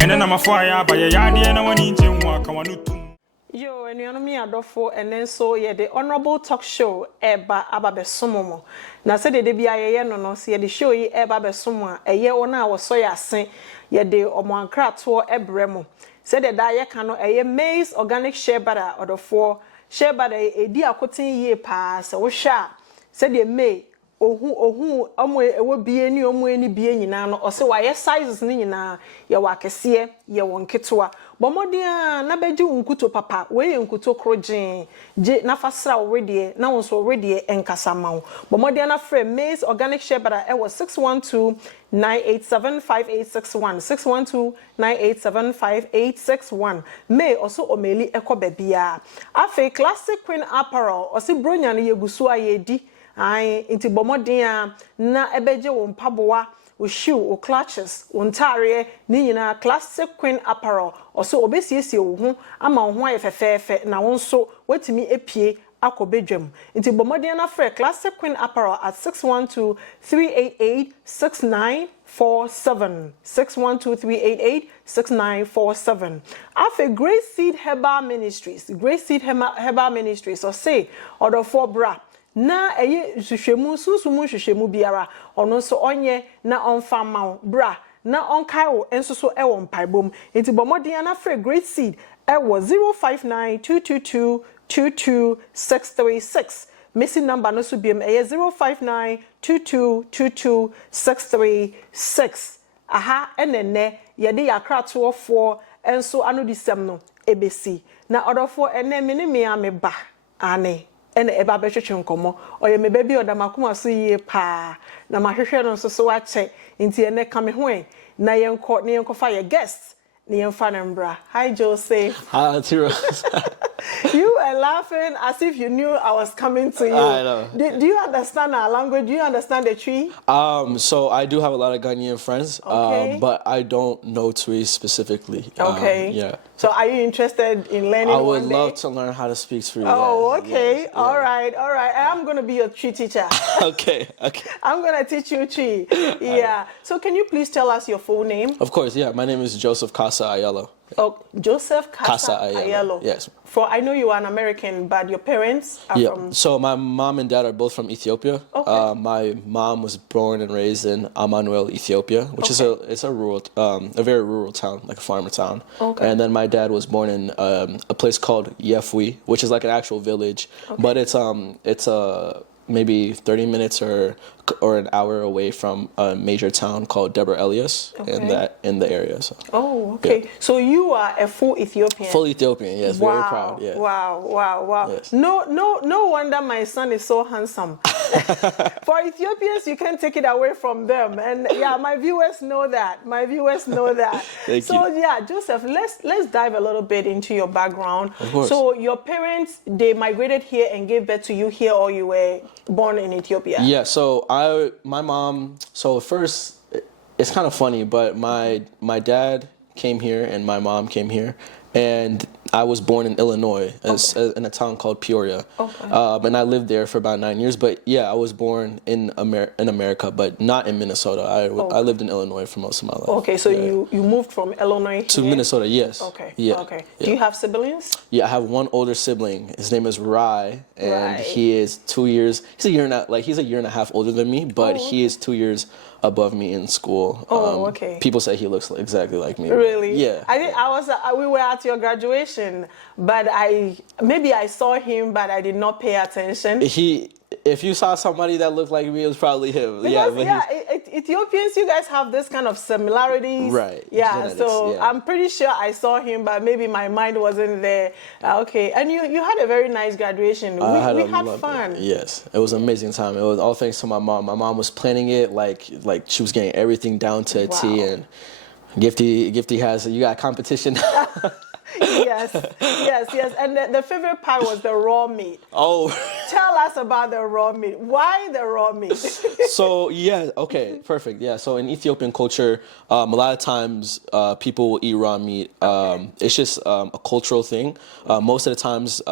And then I'm a fire by a yard and I want to walk on. Yo, and you know me adofo, and then so yeah, the honorable talk show eba ababe sumomo. Na se de bi ayeye no see the show yi eba be sumo a eye ona wo so ya sen ye de omo ankrato ebremo. Se de da ye ka no eye maize organic shea butter odofo shea butter edi akotin ye pa se wo hwa se de may ohu omo ewo bie ni omo eni bie nyina no o se wa ye sizes ni nyina ye wa kese ye won ketewa bomodia na beji unkuto papa we unkuto krojin je na fasra already na won so already enkasa mawo bomodia na frame maize organic shea butter e was 612-987-5861 612-987-5861 may also omeli ekobabia afi classic queen apparel o se bronya no yegusu ayedi ai inti bomodia na ebeje wo mpaboa o shoe o clutches o ntare ni nyina classic queen apparel also obesiesie wo ho ama wo ho ayefefefe na wo nso watimi epie akobedwam inti bomodia na frɛ classic queen apparel at 612-388-6947 612-388-6947 afi Great Seed Herbal Ministries or say order for bra na eye hwehwemu susumu hwehwemu biara ono so onye na onfa mawo bra na onkai wo enso so e wo mpaibom enti bomoden na free Great Seed e wo 0592222266 missing number no so biem e 0592222266 aha enene ye de yakrato ofo enso anodisem no ebesi na odofo ene me ameba ane ene eba behwehwe nkomo oye me baby odamakoma so yie pa na mahwehwe no so wa che nti ene ka me ho na yenko fa ye guest na yenfa nambra. Hi Joseph. Hi Tiro. You were laughing as if you knew I was coming to you. I know. Do you understand our language? Do you understand the tree? So I do have a lot of Ghanaian friends, but I don't know Twi specifically. Okay. Yeah. So are you interested in learning? I would love to learn how to speak Twi. Oh, okay. Yes, all right. I'm going to be your Twi teacher. Okay. I'm going to teach you Twi. Yeah. So can you please tell us your full name? Of course, yeah. My name is Joseph Casa Ayello. Oh, Joseph Casa Ayello. Yes. I know you are an American, but your parents are from... So my mom and dad are both from Ethiopia. Okay. My mom was born and raised in Amanuel, Ethiopia, which is a rural, a very rural town, like a farmer town. Okay. And then my dad was born in a place called Yefwi, which is like an actual village, but it's maybe 30 minutes or an hour away from a major town called Debre Elias in the area. So. Oh, okay. Yeah. So you are a full Ethiopian. Full Ethiopian, yes. Wow. Very proud. Yeah. Wow. Yes. No wonder my son is so handsome. For Ethiopians, you can't take it away from them. And yeah, my viewers know that. Thank you. Yeah, Joseph, let's dive a little bit into your background. Of course. So your parents, they migrated here and gave birth to you here, or you were born in Ethiopia? Yeah, so my mom, so first, it's kind of funny, but my dad came here and my mom came here, and I was born in Illinois, in a town called Peoria. Okay. And I lived there for about 9 years, but yeah, I was born in America, but not in Minnesota. I lived in Illinois for most of my life. Okay, so you moved from Illinois to Minnesota, yes. Okay. Yeah. Okay. Yeah. Do you have siblings? Yeah, I have one older sibling. His name is Rai, and he is 2 years. He's a year and a half older than me, but he is 2 years above me in school. Okay. People say he looks exactly like me. Really? Yeah. I think we were at your graduation, but maybe I saw him, but I did not pay attention. If you saw somebody that looked like me, it was probably him. Because, Ethiopians, you guys have this kind of similarities. Right. Yeah, genetics, so I'm pretty sure I saw him, but maybe my mind wasn't there. Okay, and you had a very nice graduation. We had fun. Yes, it was an amazing time. It was all thanks to my mom. My mom was planning it like she was getting everything down to a T, and Gifty has, you got competition. Yes. And the favorite part was the raw meat. Oh. Tell us about the raw meat. Why the raw meat? So yeah, okay, perfect. Yeah, so in Ethiopian culture, a lot of times people will eat raw meat. It's just a cultural thing. Most of the times,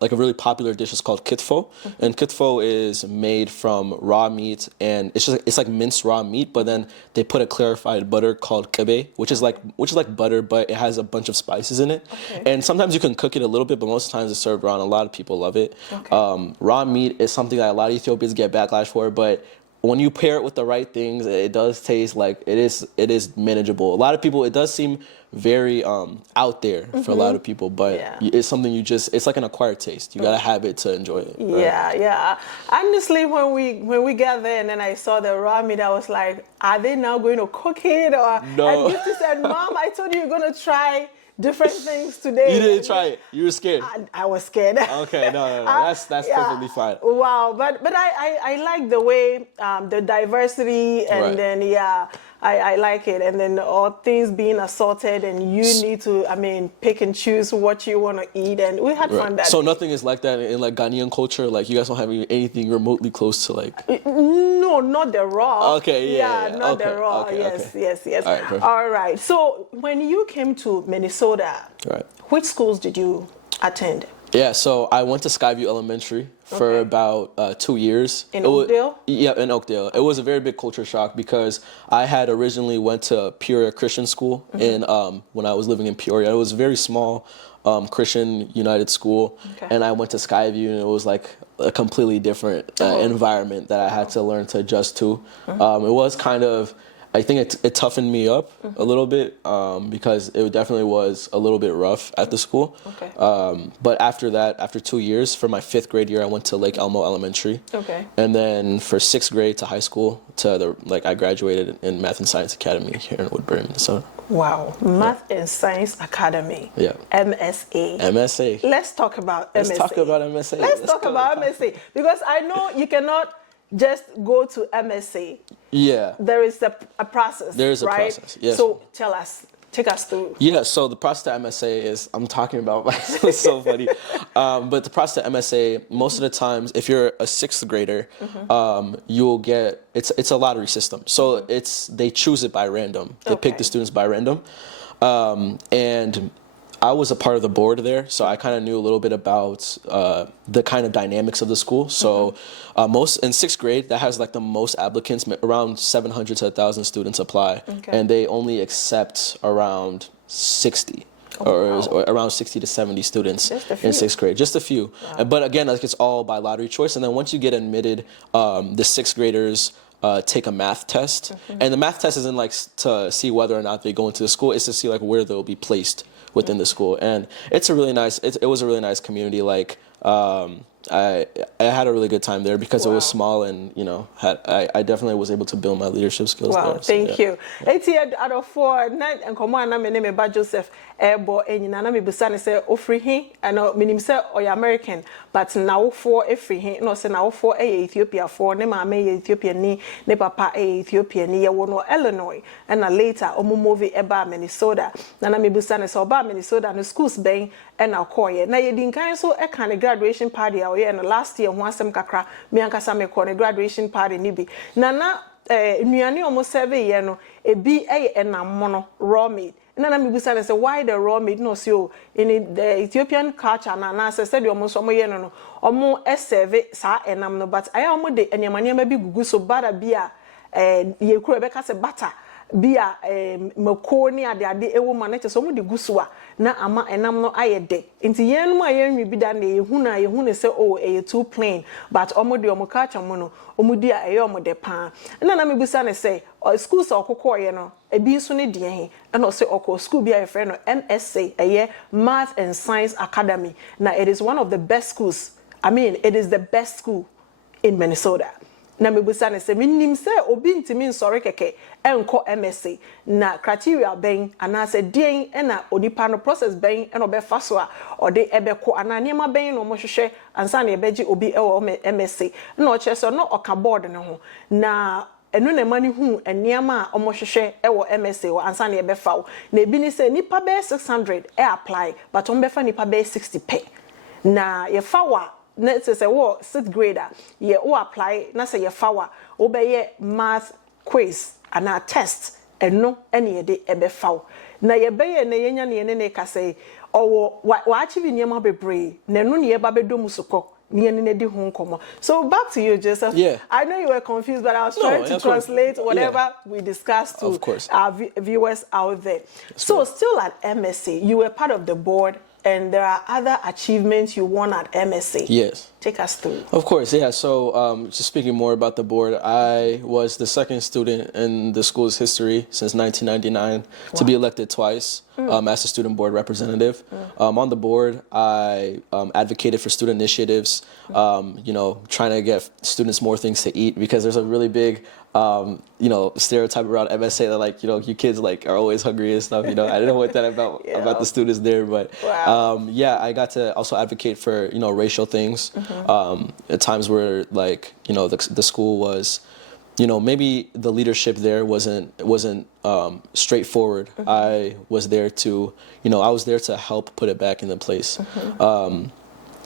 like a really popular dish is called kitfo, and kitfo is made from raw meat, and it's like minced raw meat, but then they put a clarified butter called kebe, which is like butter, but it has a bunch of spices in it. Okay. And sometimes you can cook it a little bit, but most of the times it's served raw, and a lot of people love it. Okay. Raw meat is something that a lot of Ethiopians get backlash for, but when you pair it with the right things, it does taste like it is manageable. A lot of people, it does seem very out there for a lot of people, but it's something it's like an acquired taste. You gotta have it to enjoy it. Right? Yeah. Honestly, when we got there and then I saw the raw meat, I was like, are they now going to cook it? Or No. And Gifty said, Mom, I told you you're gonna try different things today. You didn't try it. You were scared. I was scared. Okay, no. That's perfectly fine. Wow, but I like the way the diversity and then I like it, and then all things being assorted, and you need to pick and choose what you want to eat, and we had fun that So day. nothing is like that in like Ghanaian culture. Like you guys don't have anything remotely close to like. No, not the raw. Okay, yeah. Not Okay, the raw. okay, Yes. All right, perfect. All right. So when you came to Minnesota, which schools did you attend? Yeah, so I went to Skyview Elementary for about 2 years. In Oakdale? In Oakdale. It was a very big culture shock because I had originally went to Peoria Christian School in when I was living in Peoria. It was a very small Christian United school, and I went to Skyview, and it was like a completely different environment that I had to learn to adjust to. It was kind of, I think it toughened me up a little bit because it definitely was a little bit rough at the school. Okay. But after that, after 2 years, for my 5th grade year, I went to Lake Elmo Elementary. Okay. And then for 6th grade to high school, I graduated in Math and Science Academy here in Woodbury, Minnesota. Wow. Math and Science Academy. Yeah. MSA. MSA. Let's talk about MSA. Let's talk about MSA. Let's talk about MSA, because I know you cannot just go to MSA. Yeah. There is a process. There is a right? process, yes. So tell us, take us through. Yeah, so the process to MSA is, I'm talking about myself, it's so funny. But the process to MSA, most of the times, if you're a 6th grader, you'll get, it's a lottery system. So they choose it by random. They pick the students by random. And I was a part of the board there, so I kind of knew a little bit about the kind of dynamics of the school. So in 6th grade, that has like the most applicants, around 700 to 1,000 students apply, and they only accept around 60. Or around 60 to 70 students in 6th grade, just a few. Wow. But again, like it's all by lottery choice. And then once you get admitted, the 6th graders take a math test, and the math test isn't like to see whether or not they go into the school. It's to see like where they'll be placed within the school. And it's a really nice. It was a really nice community. Like I had a really good time there because it was small, and I definitely was able to build my leadership skills there. Thank you. Out of 4 night and come on, my name is Joseph Ebo, and Nana me busane say ofri hin, and minim say oy American, but now for efri hin, no say now for Ethiopia for ne mama Ethiopian ni, ne papa Ethiopian ni, ye wono Illinois, and later omo movie eba Minnesota. Nana me busane say oba Minnesota no schools bang and na koye. Na ye din kan so e kan graduation party and last year one sem kakra me ankasa me ko graduation party ni bi nana nnuane omo serve ye no ebi enam no raw meat nana me busa say why the raw meat no so in the Ethiopian culture na say the omo so omo ye no omo serve sa enam no, but aya omo de enema bi gugu so bara bia ye kuro be ka say butter bia makoni ade ewo ma na che so mu de gusua na ama enam no ayede nti yen mu ayen bi da na yehuna se too plain, but omo de omo culture mu no omo di omo de pa na me busa ne say schools okoko ye no ebi so ne de he na say okko school bia ye friend no MSA Math and Science Academy. Now it is one of the best schools. It is the best school in Minnesota. Na me busa ne say minim say obi ntimi nsore keke enko MSA na criteria ben ana say den na onipa no process ben na obefa so a ode ebeko ana niam ben no mo hwehwe ansa na ebeji obi MSA na o kire so no oka board ne ho na enu na mani hu eniam a omo hwehwe MSA o ansa na ebefa o na ebi ni say nipa be 600 apply, but omo befa nipa be 60 pay na ye fa wa let's say what 6th grader ye o apply na say ye fawa obeye math quiz and a test eno ene ye de ebe faw na ye beye na yenya ne ka say owo wa achieve niema bebre na eno ne ye ba bedom sukọ. So back to you, Joseph. Yeah. I know you were confused, but I was trying to translate whatever we discussed to our viewers out there. So still at MSA, you were part of the board, and there are other achievements you won at MSA. Yes. Take us through. Of course, yeah. So just speaking more about the board, I was the second student in the school's history since 1999 to be elected twice as a student board representative. On the board, I advocated for student initiatives, trying to get students more things to eat because there's a really big stereotype around MSA that you kids are always hungry and stuff. I didn't know what that about the students there, but I got to also advocate for racial things. At times where the school was, maybe the leadership there wasn't straightforward. I was there to help put it back into place.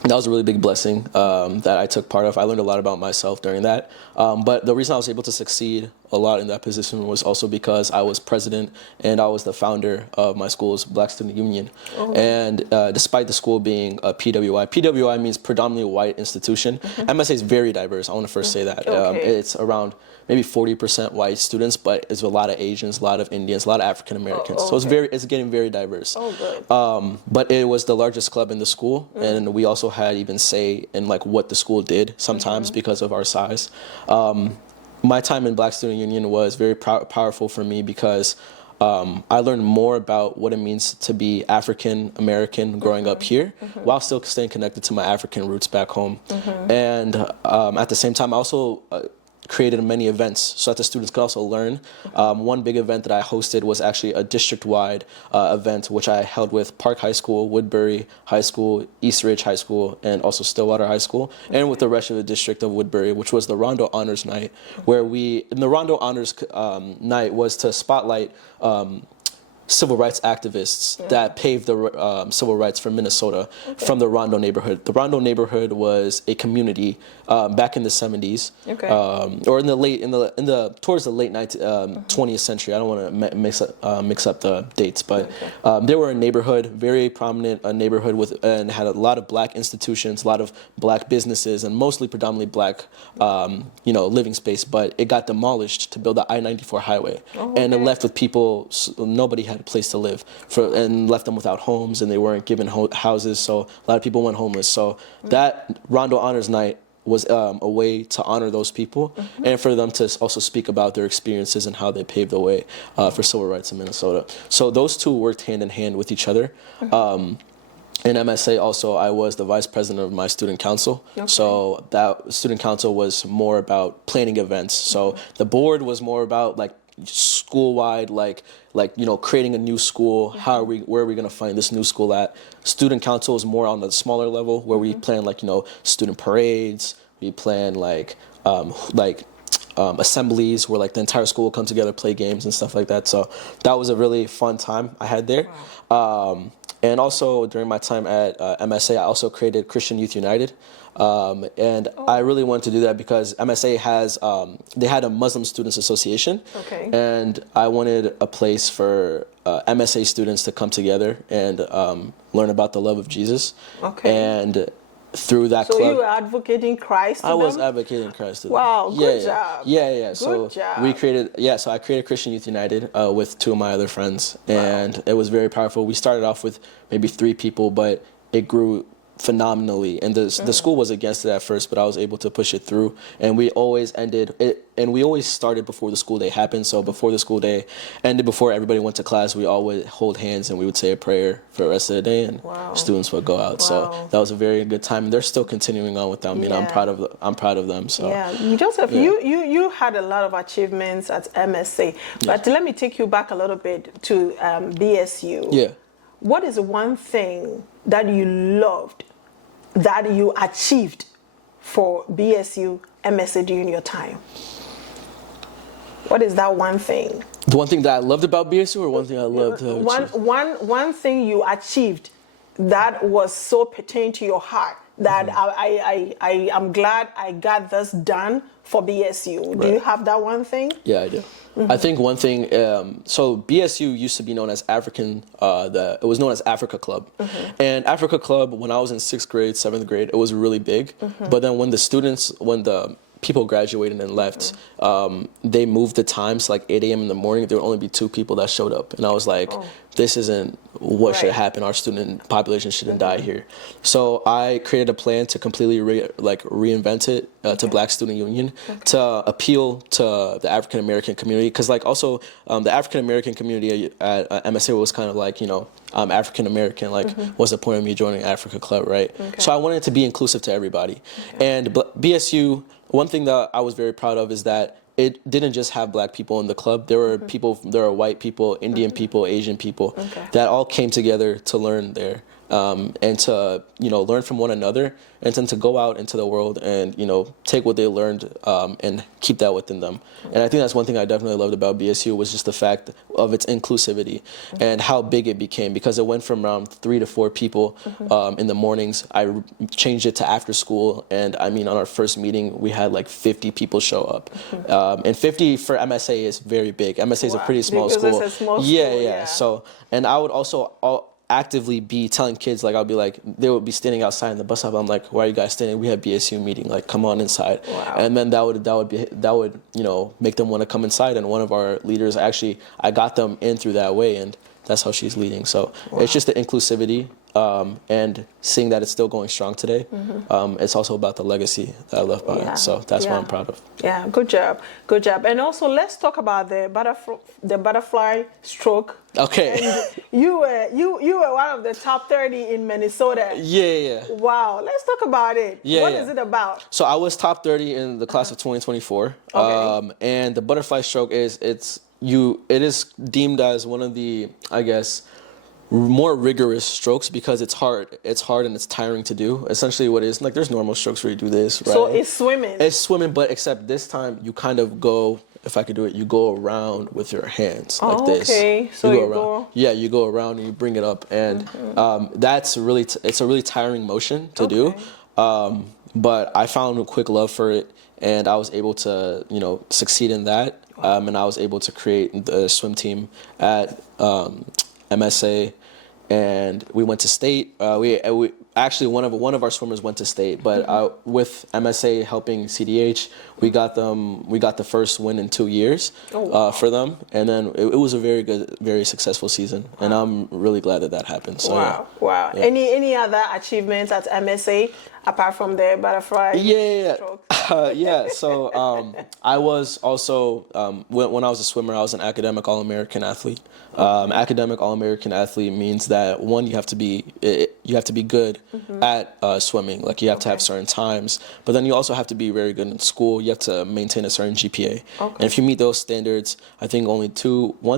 That was a really big blessing that I took part of. I learned a lot about myself during that. But the reason I was able to succeed a lot in that position was also because I was president and I was the founder of my school's Black Student Union. And despite the school being a PWI means predominantly white institution. MSA is very diverse. I want to first say that. It's around maybe 40% white students, but it's a lot of Asians, a lot of Indians, a lot of African Americans. So it's getting very diverse. But it was the largest club in the school, and we also had even say in what the school did sometimes because of our size. My time in Black Student Union was very powerful for me because I learned more about what it means to be African American growing up here while still staying connected to my African roots back home. And at the same time, I also created many events so that the students could also learn. One big event that I hosted was actually a district-wide event, which I held with Park High School, Woodbury High School, East Ridge High School, and also Stillwater High School, and with the rest of the district of Woodbury, which was the Rondo Honors Night, where the Rondo Honors Night was to spotlight civil rights activists that paved the civil rights for Minnesota from the Rondo neighborhood. The Rondo neighborhood was a community back in the 70s, or towards the late 20th century. I don't want to mix up the dates, but they were a neighborhood, very prominent neighborhood and had a lot of black institutions, a lot of black businesses, and mostly predominantly black, living space. But it got demolished to build the I-94 highway, and it left with people. Nobody had a place to live and left them without homes, and they weren't given houses, so a lot of people went homeless. So that Rondo Honors Night was a way to honor those people and for them to also speak about their experiences and how they paved the way for civil rights in Minnesota. So those two worked hand in hand with each other. In MSA also, I was the vice president of my student council. So that student council was more about planning events. So the board was more about school-wide, creating a new school. Where are we going to find this new school at? Student council is more on the smaller level, where we plan student parades. We plan assemblies where the entire school will come together, play games and stuff like that. So that was a really fun time I had there. And also during my time at MSA, I also created Christian Youth United. I really wanted to do that because MSA they had a Muslim Students Association. And I wanted a place for MSA students to come together and learn about the love of Jesus. And through that club. So you were advocating Christ to them? I was advocating Christ to them. Wow, good job. Yeah. Good job. So I created Christian Youth United with two of my other friends, and it was very powerful. We started off with maybe 3 people, but it grew phenomenally, and the school was against it at first, but I was able to push it through, and we always started before the school day happened. So before the school day ended, before everybody went to class, we all would hold hands and we would say a prayer for the rest of the day, and students would go out. So that was a very good time, and they're still continuing on without me, and I'm proud of them. So Joseph, you had a lot of achievements at MSA, but let me take you back a little bit to BSU. What is one thing that you loved, that you achieved for BSU, MSA during your time? What is that one thing? The one thing that I loved about BSU, or one thing I loved one thing you achieved that was so pertaining to your heart that I am glad I got this done for BSU. Do you have that one thing? Yeah, I do. I think one thing, so BSU used to be known as it was known as Africa Club. And Africa Club, when I was in 6th grade, 7th grade, it was really big. But then when the people graduated and left, they moved the times to like 8 a.m. in the morning. There would only be 2 people that showed up. And I was like, this isn't what should happen. Our student population shouldn't die here. So I created a plan to completely reinvent it to Black Student Union to appeal to the African American community. Because like also the African American community at MSA was kind of like, I'm African American, like what's the point of me joining Africa Club, right? So I wanted it to be inclusive to everybody. And BSU, one thing that I was very proud of is that it didn't just have Black people in the club. There were there were white people, Indian people, Asian people that all came together to learn there. And to learn from one another, and then to go out into the world and take what they learned and keep that within them. And I think that's one thing I definitely loved about BSU was just the fact of its inclusivity and how big it became, because it went from around 3 to 4 people in the mornings. I changed it to after school, and I mean on our first meeting we had like 50 people show up, and 50 for MSA is very big. MSA is a pretty small school. It's a small school. Yeah. So, and I would also actively be telling kids, like I'll be like, they would be standing outside in the bus stop. I'm like, why are you guys standing? We have BSU meeting. Like, come on inside. Wow. And then that would make them want to come inside. And one of our leaders, actually, I got them in through that way, and that's how she's leading. So it's just the inclusivity and seeing that it's still going strong today. It's also about the legacy that I left behind. So that's what I'm proud of. Yeah, good job. And also, let's talk about the butterfly stroke. Okay. And you were one of the top 30 in Minnesota. Yeah. Wow. Let's talk about it. What is it about? So I was top 30 in the class of 2024. Okay. And the butterfly stroke it is deemed as one of the, I guess, more rigorous strokes because it's hard and it's tiring to do. Essentially what it is, like there's normal strokes where you do this, right? So it's swimming. It's swimming, but except this time you kind of go, if I could do it, you go around with your hands like this. Okay, so you go. Yeah, you go around and you bring it up, and that's really it's a really tiring motion to do. But I found a quick love for it, and I was able to succeed in that. And I was able to create the swim team at MSA, and we went to state. We actually one of our swimmers went to state, but with MSA helping CDH, we got the first win in 2 years for them, and then it was a very good, very successful season, and I'm really glad that happened. So, wow. Yeah. Any other achievements at MSA apart from the butterfly? Stroke? So I was also when I was a swimmer, I was an academic All-American athlete. Academic All-American athlete means that one, you have to be good at swimming. Like you have to have certain times, but then you also have to be very good in school. You have to maintain a certain GPA. And if you meet those standards, I think only 1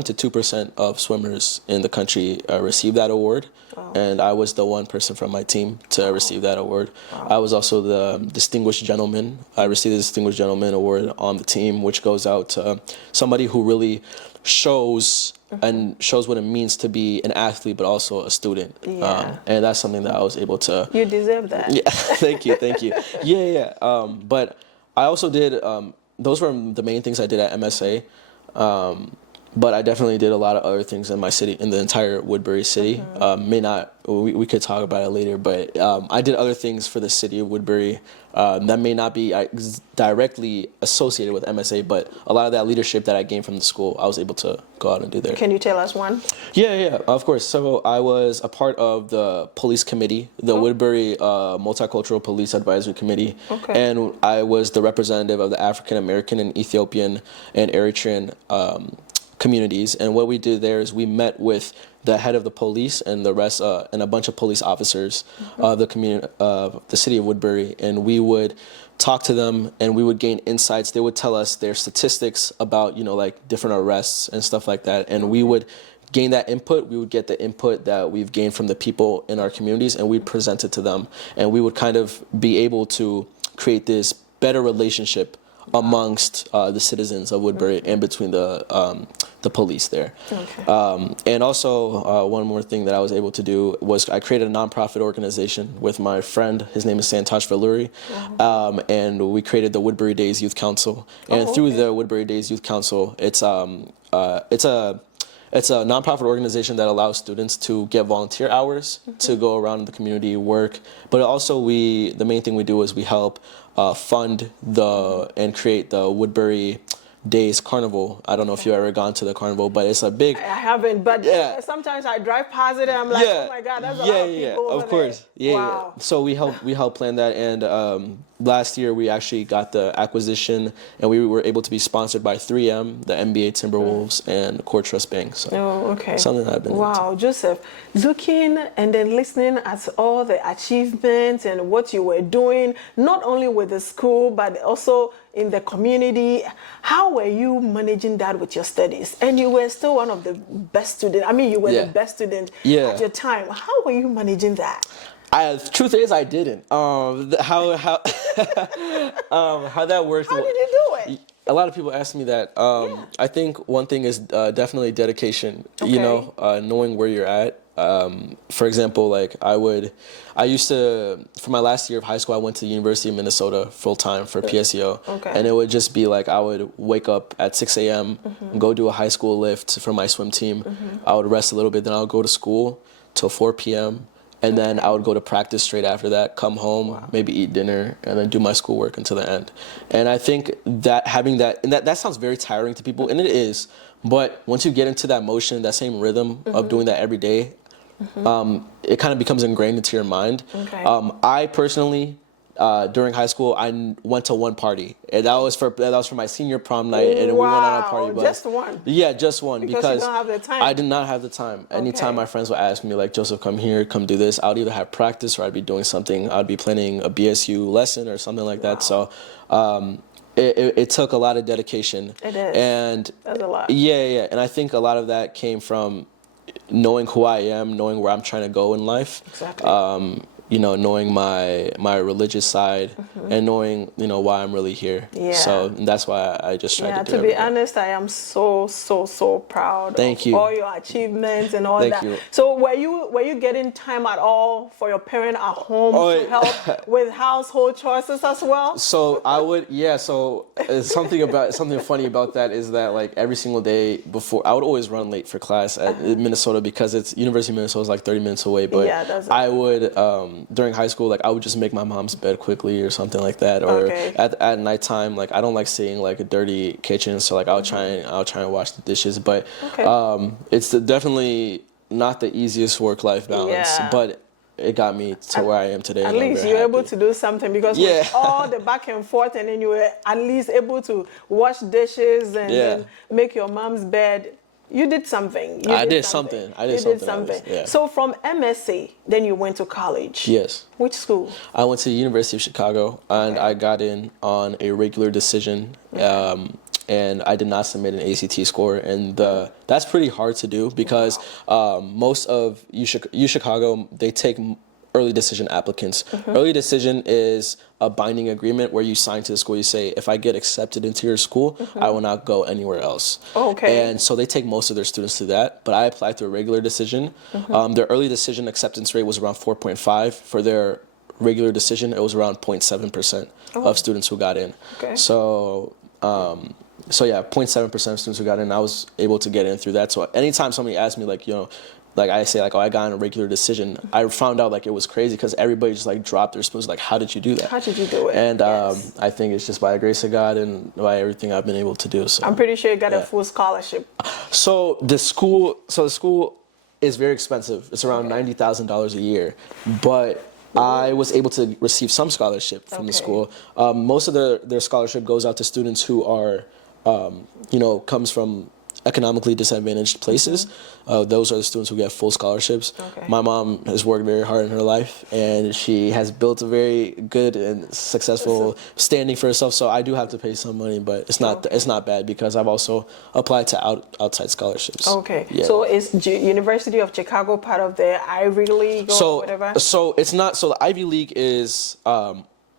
to 2% of swimmers in the country receive that award. And I was the one person from my team to receive that award. I was also the Distinguished Gentleman. I received the Distinguished Gentleman Award on the team, which goes out to somebody who really shows what it means to be an athlete, but also a student. And that's something that I was able to. You deserve that. Yeah, thank you. Yeah. But I also did. Those were the main things I did at MSA. But I definitely did a lot of other things in my city, in the entire Woodbury city. We could talk about it later, but I did other things for the city of Woodbury that may not be directly associated with MSA, but a lot of that leadership that I gained from the school, I was able to go out and do there. Can you tell us one? Yeah, of course. So I was a part of the police committee, the Woodbury Multicultural Police Advisory Committee, and I was the representative of the African American and Ethiopian and Eritrean communities. And what we did there is we met with the head of the police and the rest and a bunch of police officers of the community of the city of Woodbury, and we would talk to them and we would gain insights. They would tell us their statistics about like different arrests and stuff like that, and we would gain that input. We would get the input that we've gained from the people in our communities, and we'd present it to them, and we would kind of be able to create this better relationship amongst the citizens of Woodbury and between the police there. Okay. And also, one more thing that I was able to do was I created a nonprofit organization with my friend. His name is Santosh Valluri. And we created the Woodbury Days Youth Council. And through the Woodbury Days Youth Council, it's a nonprofit organization that allows students to get volunteer hours to go around in the community, work. But also, the main thing we do is we help fund and create the Woodbury Days Carnival. I don't know if you've ever gone to the carnival, but it's a big. I haven't, but sometimes I drive past it and I'm like, oh my God, that's a lot of people over of course. there. Yeah, wow. So we help plan that, and last year we actually got the acquisition, and we were able to be sponsored by 3M, the NBA Timberwolves, and Core Trust Bank. So something that I've been into. Joseph, looking and then listening at all the achievements and what you were doing, not only with the school but also in the community, how were you managing that with your studies? And you were still one of the best students. I mean, you were the best student at your time. How were you managing that? Truth is, I didn't. How that works. How did you do it? A lot of people ask me that. I think one thing is definitely dedication. Okay. You know, knowing where you're at. For example, like I used to, for my last year of high school, I went to the University of Minnesota full time for PSEO. Okay. And it would just be like, I would wake up at 6 a.m., go do a high school lift for my swim team. I would rest a little bit, then I would go to school till 4 p.m. And then I would go to practice straight after that, come home, maybe eat dinner, and then do my schoolwork until the end. And I think that having that, and that sounds very tiring to people, and it is, but once you get into that motion, that same rhythm of doing that every day, it kind of becomes ingrained into your mind. Okay. I personally, during high school, I went to one party, and that was for my senior prom night, and we went on a party. But just one? Yeah, just one, because you don't have the time. I did not have the time. Anytime my friends would ask me, like, Joseph, come here, come do this, I would either have practice or I'd be doing something. I'd be planning a BSU lesson or something like that. So it took a lot of dedication. It is. And that's a lot. Yeah. And I think a lot of that came from knowing who I am, knowing where I'm trying to go in life. Exactly. You know, knowing my religious side and knowing, you know, why I'm really here. Yeah. So that's why I just tried to do to be everything. honest, I am so proud Thank of you. all your achievements and all Thank that. you. So were you getting time at all for your parent at home to help with household choices as well? So I would, so something funny about that is that, like, every single day before, I would always run late for class at Minnesota, because it's University of Minnesota is like 30 minutes away, but I would, during high school, like, I would just make my mom's bed quickly or something like that, or at nighttime, like, I don't like seeing like a dirty kitchen, so like I'll try and wash the dishes, but it's definitely not the easiest work-life balance, but it got me to where I am today. At least you were able to do something, because with all the back and forth, and then you were at least able to wash dishes and then make your mom's bed. You did something. I did something. So from MSc, then you went to college. Yes. Which school? I went to the University of Chicago, and I got in on a regular decision, and I did not submit an ACT score, and that's pretty hard to do, because most of U Chicago, they take early decision applicants. Early decision is a binding agreement where you sign to the school. You say, if I get accepted into your school, I will not go anywhere else. And so they take most of their students to that. But I applied through a regular decision. Their early decision acceptance rate was around 4.5. For their regular decision, it was around 0.7% of students who got in. So 0.7% of students who got in, I was able to get in through that. So anytime somebody asked me, like, you know, like I say, like, oh, I got in a regular decision, I found out, like, it was crazy, because everybody just, like, dropped their spoons, like, how did you do that? How did you do it? And I think it's just by the grace of God and by everything I've been able to do. So I'm pretty sure you got a full scholarship. So the school is very expensive. It's around $90,000 a year, but I was able to receive some scholarship from the school. Most of their scholarship goes out to students who are, comes from economically disadvantaged places. Those are the students who get full scholarships. My mom has worked very hard in her life, and she has built a very good and successful standing for herself. So I do have to pay some money, but it's not bad, because I've also applied to outside scholarships. So is University of Chicago part of the Ivy League or whatever? So it's not. So the Ivy League is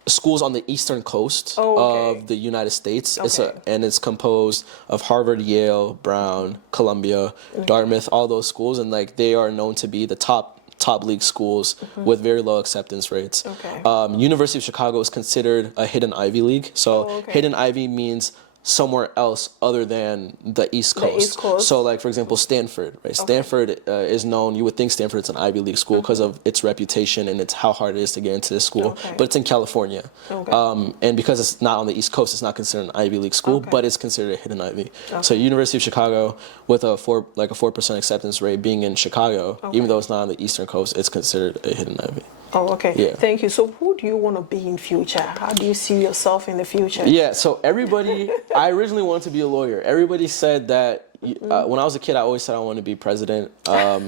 schools on the eastern coast of the United States. Okay. It's composed of Harvard, Yale, Brown, Columbia, Dartmouth, all those schools, and like they are known to be the top league schools with very low acceptance rates. Okay. University of Chicago is considered a hidden Ivy League. So hidden Ivy means somewhere else other than the East Coast. The East Coast. So like, for example, Stanford, right? Stanford is known, you would think Stanford's an Ivy League school because of its reputation and it's how hard it is to get into this school, but it's in California. And because it's not on the East Coast, it's not considered an Ivy League school, but it's considered a hidden Ivy. So University of Chicago with a 4% acceptance rate being in Chicago, even though it's not on the Eastern Coast, it's considered a hidden Ivy. Oh, okay. Yeah. Thank you. So who do you want to be in future? How do you see yourself in the future? Yeah, so everybody, I originally wanted to be a lawyer. Everybody said that, when I was a kid, I always said I wanted to be president.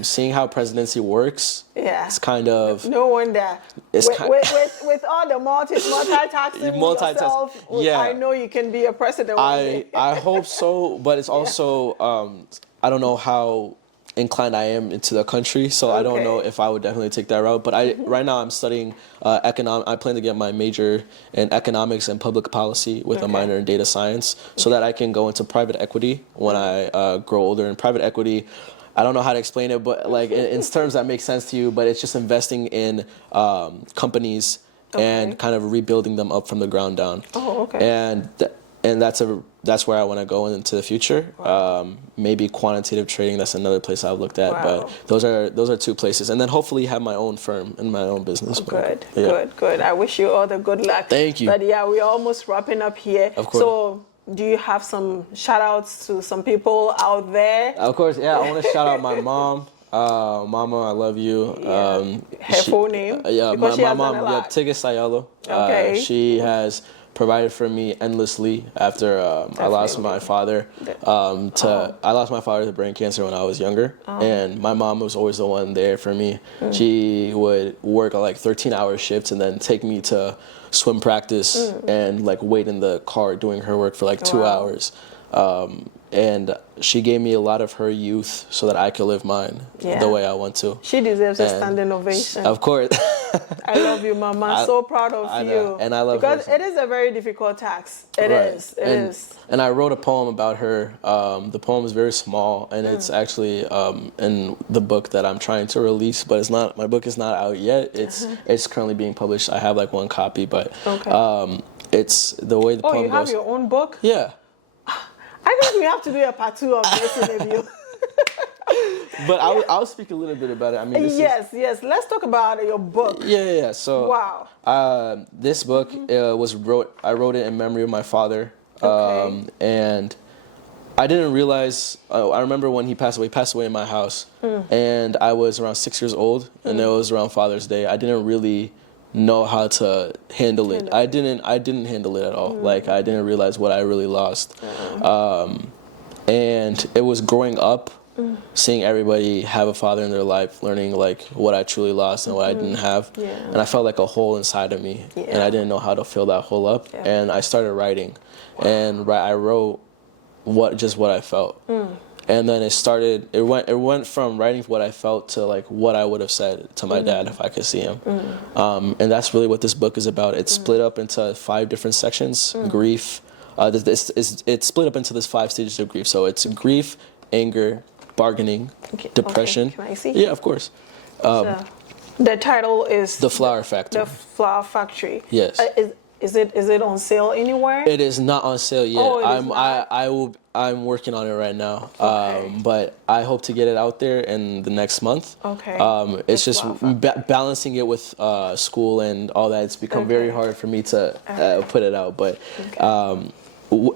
Seeing how presidency works, it's kind of... No wonder. It's with all the multitasking yourself, I know you can be a president one day. I hope so, but it's also, I don't know how inclined I am into the country, so I don't know if I would definitely take that route. But right now I'm studying I plan to get my major in economics and public policy with a minor in data science, so that I can go into private equity when I grow older. And private equity, I don't know how to explain it, but like in terms that make sense to you, but it's just investing in companies and kind of rebuilding them up from the ground down. Oh, okay. And that's where I want to go into the future. Maybe quantitative trading. That's another place I've looked at. But those are two places. And then hopefully have my own firm and my own business. Good. I wish you all the good luck. Thank you. But yeah, we're almost wrapping up here. Of course. So do you have some shout outs to some people out there? Of course. Yeah, I want to shout out my mom. Mama, I love you. Her full name? My mom, Tigis Sayalo. Okay. She has provided for me endlessly after I lost my father. I lost my father to brain cancer when I was younger, and my mom was always the one there for me. She would work like 13-hour shifts and then take me to swim practice and like wait in the car doing her work for like 2 hours. And she gave me a lot of her youth so that I could live mine the way I want to. She deserves a standing ovation. Of course. I love you, Mama. I'm so proud of you. And I love her. her. Because it is a very difficult task. It is. And I wrote a poem about her. The poem is very small, and it's actually in the book that I'm trying to release, but it's not. My book is not out yet. It's currently being published. I have like one copy, but it's the way the poem goes. Oh, you have your own book? Yeah. I think we have to do a part 2 of this interview. But I'll speak a little bit about it. I mean, yes. Let's talk about your book. Yeah. So, this book I wrote it in memory of my father, and I didn't realize. I remember when he passed away. He passed away in my house, and I was around 6 years old, and it was around Father's Day. I didn't really know how to handle it. I didn't handle it at all. Like I didn't realize what I really lost. And it was growing up, seeing everybody have a father in their life, learning like what I truly lost and what I didn't have. And I felt like a hole inside of me, and I didn't know how to fill that hole up. And I started writing, and I wrote what I felt. And then it went from writing what I felt to like what I would have said to my dad if I could see him. And that's really what this book is about. It's split up into 5 different sections. Grief. It's split up into this 5 stages of grief. So it's grief, anger, bargaining, depression. Can I see? Yeah, of course. The title is The Flower Factory. The Flower Factory. Yes. Is it on sale anywhere? It is not on sale yet. Oh, I'm working on it right now. But I hope to get it out there in the next month. Okay. It's just balancing it with school and all that. It's become very hard for me to put it out. But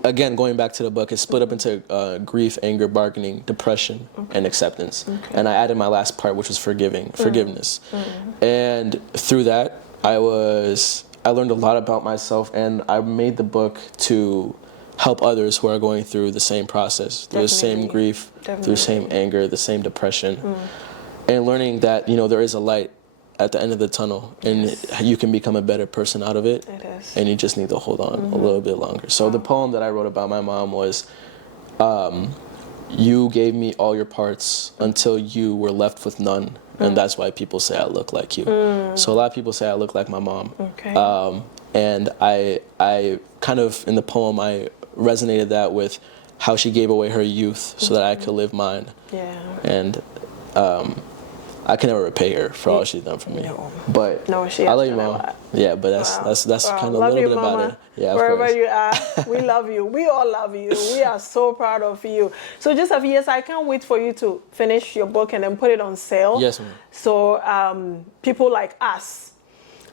again, going back to the book, it's split up into grief, anger, bargaining, depression, and acceptance. And I added my last part, which was forgiveness. And through that, I learned a lot about myself, and I made the book to help others who are going through the same process, through the same grief, through the same anger, the same depression, and learning that, there is a light at the end of the tunnel, and you can become a better person out of it. It is. And you just need to hold on a little bit longer. So the poem that I wrote about my mom was, you gave me all your parts until you were left with none. And that's why people say I look like you. So a lot of people say I look like my mom. Okay. And I kind of, in the poem, I resonated that with how she gave away her youth so that I could live mine. Yeah. And I can never repay her for all she's done for me. No. But No, she I has love you, done a Mom. lot. Yeah, but that's Wow. kind of a Love little you, bit Mama. about it. Yeah, of Wherever course. you are, we love you. We all love you. We are so proud of you. So, Joseph, yes, I can't wait for you to finish your book and then put it on sale. Yes, ma'am. So, people like us,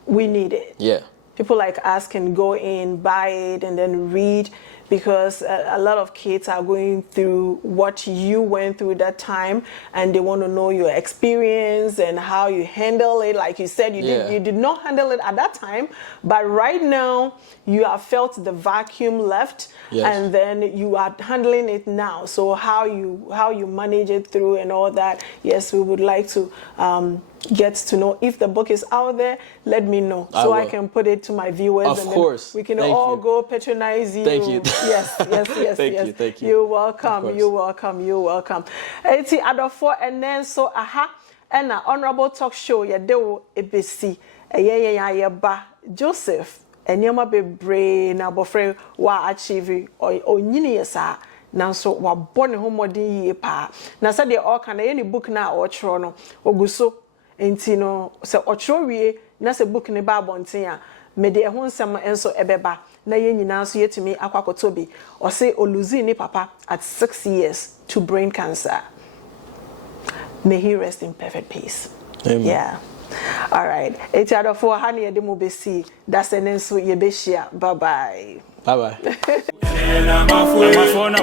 we need it. Yeah. People like us can go in, buy it, and then read, because a lot of kids are going through what you went through that time, and they want to know your experience and how you handle it. Like you said, you did not handle it at that time, but right now you have felt the vacuum left, and then you are handling it now. So how you manage it through and all that. Yes, we would like to get to know. If the book is out there, let me know so I can put it to my viewers. Of and course. Then we can Thank all you. go patronize you. Thank you. Yes. Thank you. You're welcome. You're welcome. Eti adofo and then so and honorable talk show ya dewo ebesi ye ba Joseph enyema bebre na bofre wa achieve onyini yesa nanso wa bone ho modern yie pa na se de all kana any book na o chro no oguso enti no se o chro wie na se book ne ba abonten a me de ho nsem enso ebeba na ye nyina so yetumi akwakoto bi o se oluzi ni papa at 6 years to brain cancer. May he rest in perfect peace. Amen. Yeah. All right. Eti adofo ha na ye de mo besi that's enso ye be share. Bye bye. Bye bye. I'm a phone,